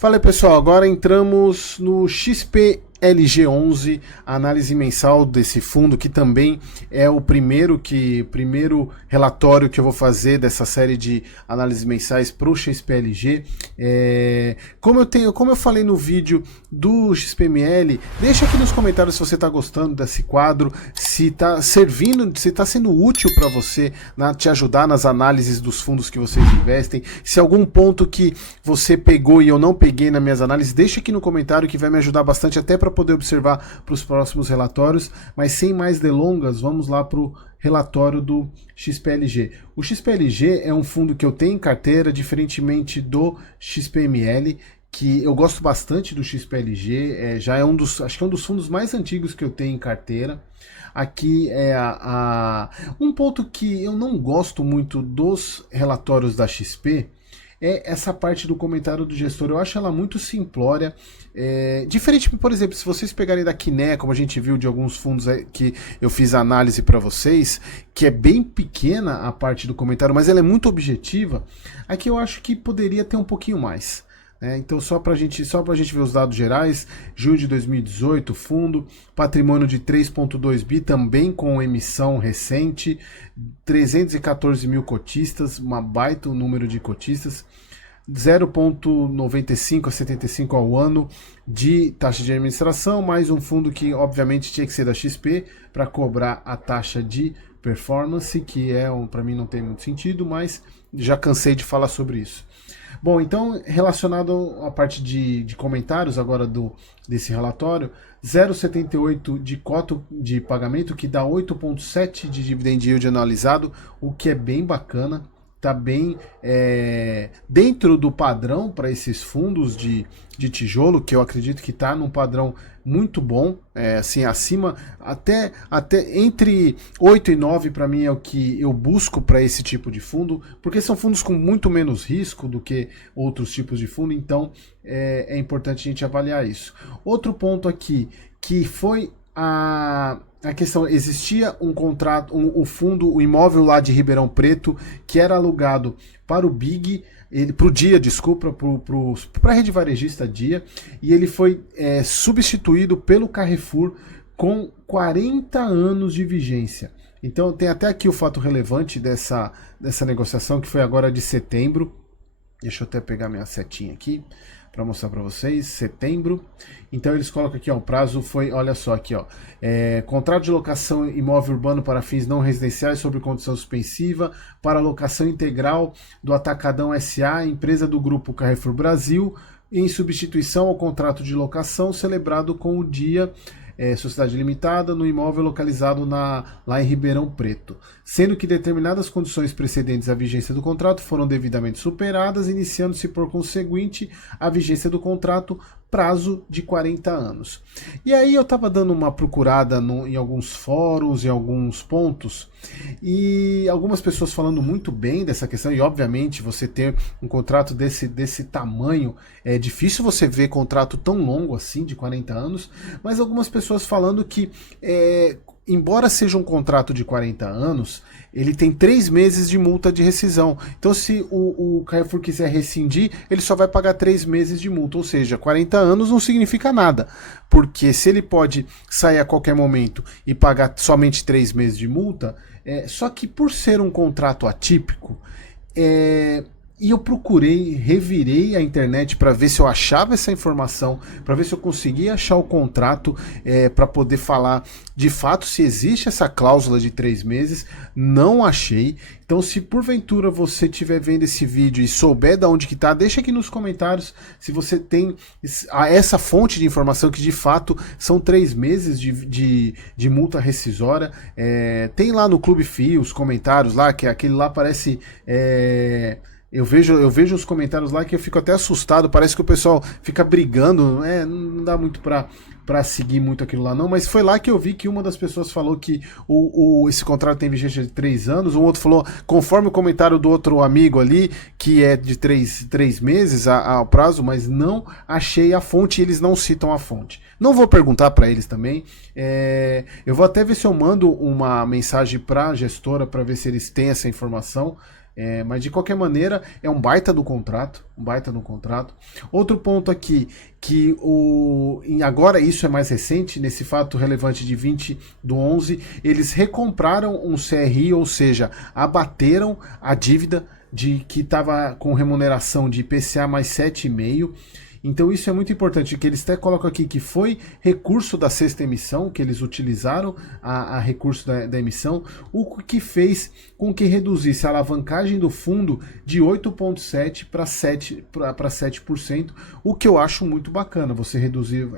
Fala aí, pessoal, agora entramos no XPLG11, a análise mensal desse fundo, que também é o primeiro relatório que eu vou fazer dessa série de análises mensais para o XPLG. Como eu falei no vídeo do XPML, deixa aqui nos comentários se você está gostando desse quadro, se está servindo, se está sendo útil para você, te ajudar nas análises dos fundos que vocês investem, se algum ponto que você pegou e eu não peguei nas minhas análises, deixa aqui no comentário que vai me ajudar bastante até para poder observar para os próximos relatórios. Mas sem mais delongas, vamos lá para o relatório do XPLG. O XPLG é um fundo que eu tenho em carteira, diferentemente do XPML, que eu gosto bastante do XPLG, já é acho que é um dos fundos mais antigos que eu tenho em carteira. Aqui é um ponto que eu não gosto muito dos relatórios da XP, é essa parte do comentário do gestor. Eu acho ela muito simplória. Diferente, por exemplo, se vocês pegarem da Quiné, como a gente viu de alguns fundos que eu fiz a análise para vocês, que é bem pequena a parte do comentário, mas ela é muito objetiva. Aqui eu acho que poderia ter um pouquinho mais. Então só para a gente ver os dados gerais, junho de 2018, fundo, patrimônio de 3,2 bi, também com emissão recente, 314 mil cotistas, uma baita número de cotistas, 0,95 a 75 ao ano de taxa de administração, mais um fundo que obviamente tinha que ser da XP para cobrar a taxa de performance, que para mim não tem muito sentido, mas já cansei de falar sobre isso. Bom, então, relacionado à parte de comentários agora desse relatório, 0,78 de cota de pagamento, que dá 8,7 de dividend yield analisado, o que é bem bacana. Está bem dentro do padrão para esses fundos de tijolo, que eu acredito que está num padrão muito bom, assim, acima, até entre 8 e 9 para mim é o que eu busco para esse tipo de fundo, porque são fundos com muito menos risco do que outros tipos de fundo, então é importante a gente avaliar isso. Outro ponto aqui, que foi a questão, existia um contrato, o fundo, o imóvel lá de Ribeirão Preto, que era alugado para o Big, para a rede varejista Dia, e ele foi substituído pelo Carrefour com 40 anos de vigência. Então tem até aqui o fato relevante dessa negociação, que foi agora de setembro. Deixa eu até pegar minha setinha aqui para mostrar para vocês, setembro. Então eles colocam aqui, ó, o prazo foi, olha só aqui, ó, contrato de locação imóvel urbano para fins não residenciais sob condição suspensiva para locação integral do Atacadão SA, empresa do grupo Carrefour Brasil, em substituição ao contrato de locação celebrado com o Dia Sociedade Limitada, no imóvel localizado lá em Ribeirão Preto, sendo que determinadas condições precedentes à vigência do contrato foram devidamente superadas, iniciando-se por conseguinte a vigência do contrato, prazo de 40 anos. E aí eu estava dando uma procurada em alguns fóruns, em alguns pontos, e algumas pessoas falando muito bem dessa questão, e obviamente você ter um contrato desse tamanho, é difícil você ver contrato tão longo assim, de 40 anos, mas algumas pessoas falando que embora seja um contrato de 40 anos, ele tem 3 meses de multa de rescisão. Então, se o Carrefour quiser rescindir, ele só vai pagar 3 meses de multa. Ou seja, 40 anos não significa nada. Porque se ele pode sair a qualquer momento e pagar somente 3 meses de multa, só que por ser um contrato atípico, e eu revirei a internet para ver se eu achava essa informação, para ver se eu conseguia achar o contrato para poder falar de fato se existe essa cláusula de 3 meses. Não achei. Então, se porventura você estiver vendo esse vídeo e souber de onde que tá, deixa aqui nos comentários se você tem essa fonte de informação que de fato são 3 meses de multa rescisória. Tem lá no Clube FI os comentários lá, que aquele lá parece... Eu vejo os comentários lá que eu fico até assustado, parece que o pessoal fica brigando, não dá muito pra seguir muito aquilo lá não, mas foi lá que eu vi que uma das pessoas falou que esse contrato tem vigência de 3 anos, um outro falou, conforme o comentário do outro amigo ali, que é de 3 meses ao prazo, mas não achei a fonte, e eles não citam a fonte. Não vou perguntar para eles também, eu vou até ver se eu mando uma mensagem para a gestora para ver se eles têm essa informação, Mas de qualquer maneira é um baita do contrato, um baita do contrato. Outro ponto aqui, que agora isso é mais recente, nesse fato relevante de 20/11, eles recompraram um CRI, ou seja, abateram a dívida de que estava com remuneração de IPCA mais 7,5%. Então isso é muito importante, que eles até colocam aqui que foi recurso da sexta emissão, que eles utilizaram a recurso da emissão, o que fez com que reduzisse a alavancagem do fundo de 8,7% para 7%, o que eu acho muito bacana, você reduzir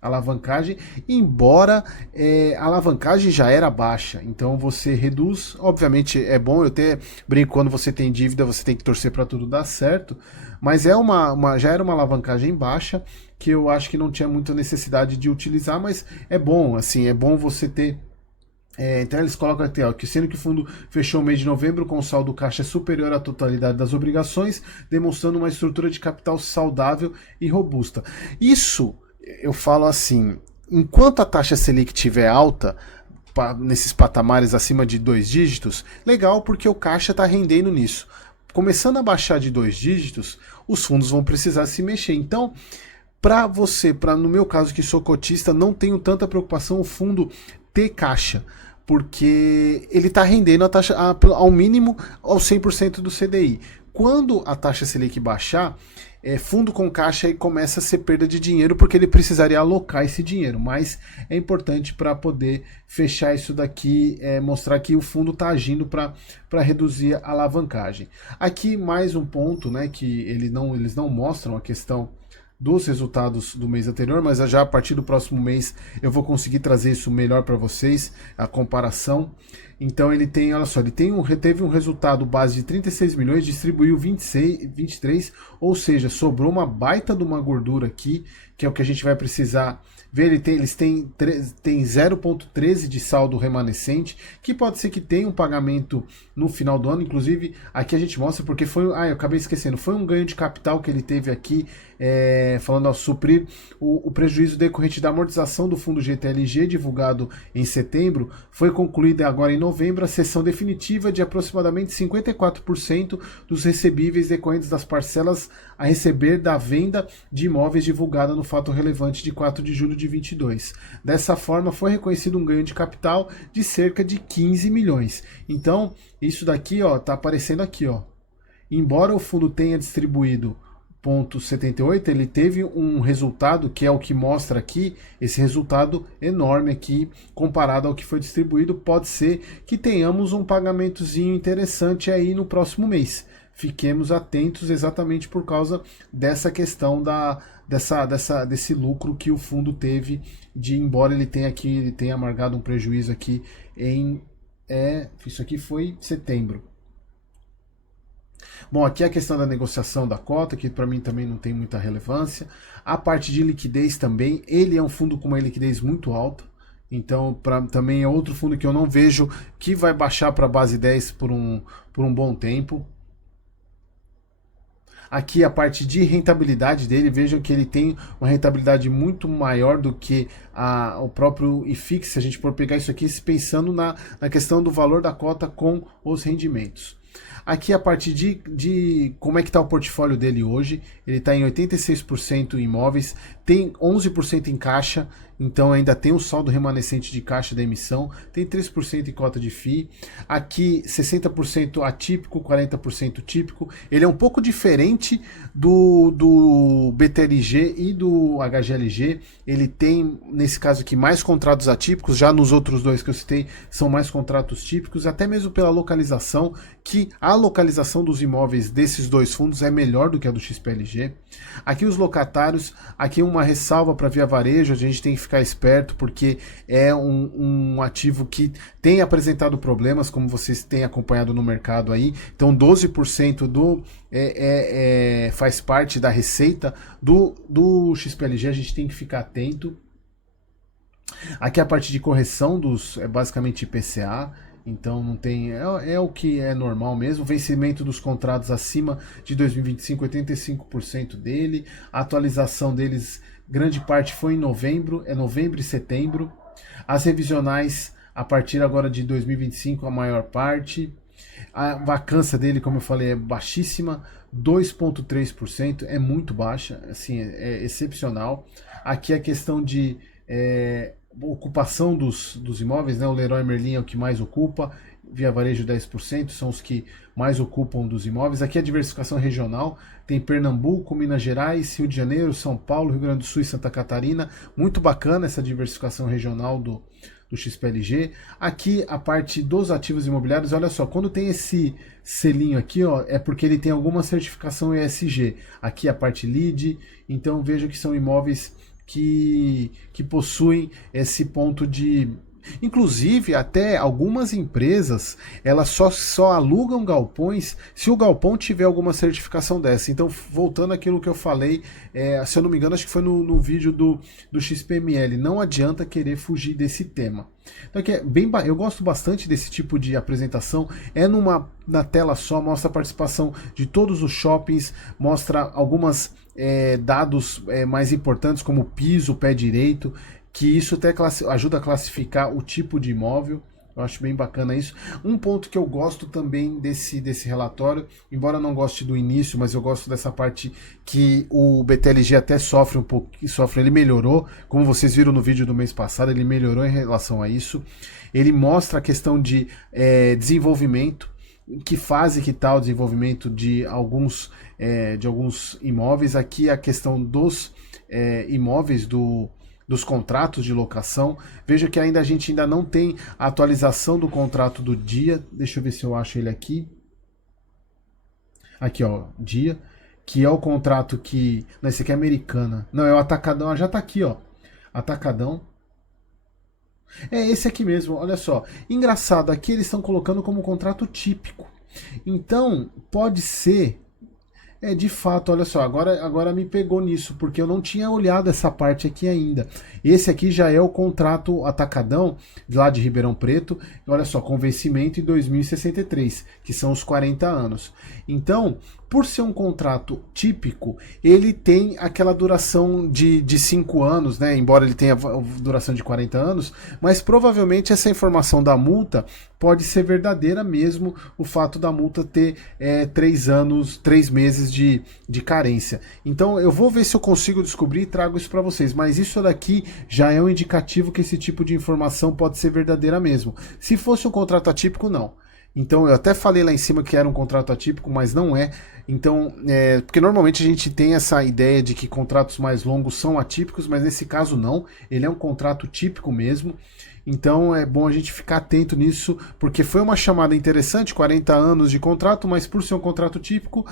a alavancagem, embora a alavancagem já era baixa, então você reduz, obviamente é bom, eu até brinco, quando você tem dívida você tem que torcer para tudo dar certo, mas já era uma alavancagem baixa, que eu acho que não tinha muita necessidade de utilizar, mas é bom, assim, é bom você ter. Então eles colocam aqui, ó, que sendo que o fundo fechou o mês de novembro com saldo caixa superior à totalidade das obrigações, demonstrando uma estrutura de capital saudável e robusta. Isso, eu falo assim, enquanto a taxa Selic estiver alta, nesses patamares acima de 2 dígitos, legal, porque o caixa está rendendo nisso. Começando a baixar de 2 dígitos, os fundos vão precisar se mexer. Então, no meu caso que sou cotista, não tenho tanta preocupação o fundo ter caixa, porque ele está rendendo a taxa ao mínimo ao 100% do CDI. Quando a taxa Selic baixar, fundo com caixa aí começa a ser perda de dinheiro, porque ele precisaria alocar esse dinheiro, mas é importante para poder fechar isso daqui, mostrar que o fundo está agindo para reduzir a alavancagem. Aqui mais um ponto, né, que eles não mostram a questão dos resultados do mês anterior, mas já a partir do próximo mês eu vou conseguir trazer isso melhor para vocês, a comparação. Então ele tem, olha só, teve um resultado base de 36 milhões, distribuiu 23, ou seja, sobrou uma baita de uma gordura aqui, que é o que a gente vai precisar ver. Eles têm 0,13 de saldo remanescente, que pode ser que tenha um pagamento no final do ano, inclusive aqui a gente mostra, porque eu acabei esquecendo, foi um ganho de capital que ele teve aqui, falando ao suprir o prejuízo decorrente da amortização do fundo GTLG, divulgado em setembro, foi concluída agora em novembro a cessão definitiva de aproximadamente 54% dos recebíveis decorrentes das parcelas a receber da venda de imóveis divulgada no fato relevante de 4 de julho de 22. Dessa forma, foi reconhecido um ganho de capital de cerca de 15 milhões. Então, isso daqui, ó, tá aparecendo aqui, ó. Embora o fundo tenha distribuído 0,78, ele teve um resultado que é o que mostra aqui, esse resultado enorme aqui, comparado ao que foi distribuído. Pode ser que tenhamos um pagamentozinho interessante aí no próximo mês. Fiquemos atentos exatamente por causa dessa questão desse lucro que o fundo teve, embora ele tenha amargado um prejuízo aqui isso aqui foi setembro. Bom, aqui a questão da negociação da cota, que para mim também não tem muita relevância. A parte de liquidez também, ele é um fundo com uma liquidez muito alta, então também é outro fundo que eu não vejo que vai baixar para a base 10 por um bom tempo. Aqui a parte de rentabilidade dele, vejam que ele tem uma rentabilidade muito maior do que o próprio IFIX, se a gente for pegar isso aqui pensando na questão do valor da cota com os rendimentos. Aqui a parte de como é que está o portfólio dele hoje, ele está em 86% em imóveis, tem 11% em caixa, então ainda tem um saldo remanescente de caixa da emissão, tem 3% em cota de FII, aqui 60% atípico, 40% típico, ele é um pouco diferente do BTLG e do HGLG, ele tem, nesse caso aqui, mais contratos atípicos, já nos outros dois que eu citei, são mais contratos típicos, até mesmo pela localização, que a localização dos imóveis desses dois fundos é melhor do que a do XPLG. Aqui os locatários, aqui uma ressalva para Via Varejo, a gente tem que ficar esperto, porque é um ativo que tem apresentado problemas, como vocês têm acompanhado no mercado aí, então 12% faz parte da receita do XPLG, a gente tem que ficar atento. Aqui a parte de correção é basicamente IPCA, então não tem, é o que é normal mesmo. Vencimento dos contratos acima de 2025, 85% dele. A atualização deles, grande parte foi em novembro e setembro. As revisionais a partir agora de 2025, a maior parte. A vacância dele, como eu falei, é baixíssima, 2,3%, é muito baixa, assim, é excepcional. Aqui a questão de ocupação dos imóveis, né? O Leroy Merlin é o que mais ocupa, Via Varejo 10%, são os que mais ocupam dos imóveis. Aqui a diversificação regional, tem Pernambuco, Minas Gerais, Rio de Janeiro, São Paulo, Rio Grande do Sul e Santa Catarina. Muito bacana essa diversificação regional do XPLG. Aqui a parte dos ativos imobiliários, olha só, quando tem esse selinho aqui, ó, é porque ele tem alguma certificação ESG. Aqui a parte LEED, então veja que são imóveis que possuem esse ponto de... Inclusive, até algumas empresas, elas só alugam galpões se o galpão tiver alguma certificação dessa. Então, voltando àquilo que eu falei, se eu não me engano, acho que foi no vídeo do XPML, não adianta querer fugir desse tema. Então, aqui eu gosto bastante desse tipo de apresentação, na tela só, mostra a participação de todos os shoppings, mostra algumas dados mais importantes, como piso, pé direito, que isso até ajuda a classificar o tipo de imóvel. Eu acho bem bacana isso. Um ponto que eu gosto também desse relatório, embora eu não goste do início, mas eu gosto dessa parte que o BTLG até sofre um pouco, ele melhorou, como vocês viram no vídeo do mês passado, ele melhorou em relação a isso. Ele mostra a questão de desenvolvimento, que fase que está o desenvolvimento de alguns imóveis. Aqui a questão dos imóveis dos contratos de locação. Veja que a gente ainda não tem a atualização do contrato do dia. Deixa eu ver se eu acho ele aqui. Aqui, ó, dia. Que é o contrato que... Não, esse aqui é Americana. Não, é o Atacadão. Já tá aqui, ó. Atacadão. É esse aqui mesmo, olha só. Engraçado, aqui eles estão colocando como contrato típico. Então, pode ser... de fato, olha só, agora me pegou nisso, porque eu não tinha olhado essa parte aqui ainda. Esse aqui já é o contrato atacadão, lá de Ribeirão Preto, olha só, com vencimento em 2063, que são os 40 anos. Então, por ser um contrato típico, ele tem aquela duração de 5 anos, né? Embora ele tenha duração de 40 anos, mas provavelmente essa informação da multa pode ser verdadeira mesmo, o fato da multa ter 3 meses de carência. Então eu vou ver se eu consigo descobrir e trago isso para vocês, mas isso daqui já é um indicativo que esse tipo de informação pode ser verdadeira mesmo. Se fosse um contrato atípico, não. Então eu até falei lá em cima que era um contrato atípico, mas não é. Então, porque normalmente a gente tem essa ideia de que contratos mais longos são atípicos, mas nesse caso não. Ele é um contrato típico mesmo. Então é bom a gente ficar atento nisso, porque foi uma chamada interessante, 40 anos de contrato, mas por ser um contrato típico,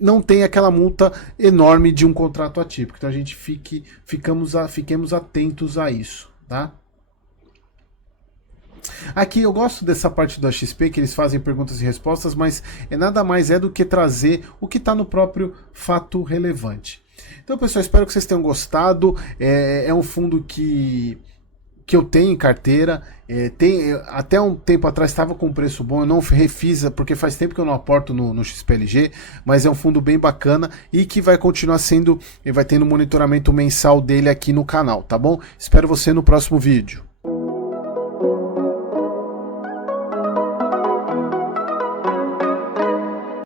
não tem aquela multa enorme de um contrato atípico. Então a gente fiquemos atentos a isso, tá? Aqui eu gosto dessa parte do XP, que eles fazem perguntas e respostas, mas nada mais do que trazer o que está no próprio fato relevante. Então, pessoal, espero que vocês tenham gostado. É um fundo que eu tenho em carteira, até um tempo atrás estava com um preço bom, eu não refiz, porque faz tempo que eu não aporto no XPLG, mas é um fundo bem bacana e que vai continuar sendo, vai tendo monitoramento mensal dele aqui no canal, tá bom? Espero você no próximo vídeo.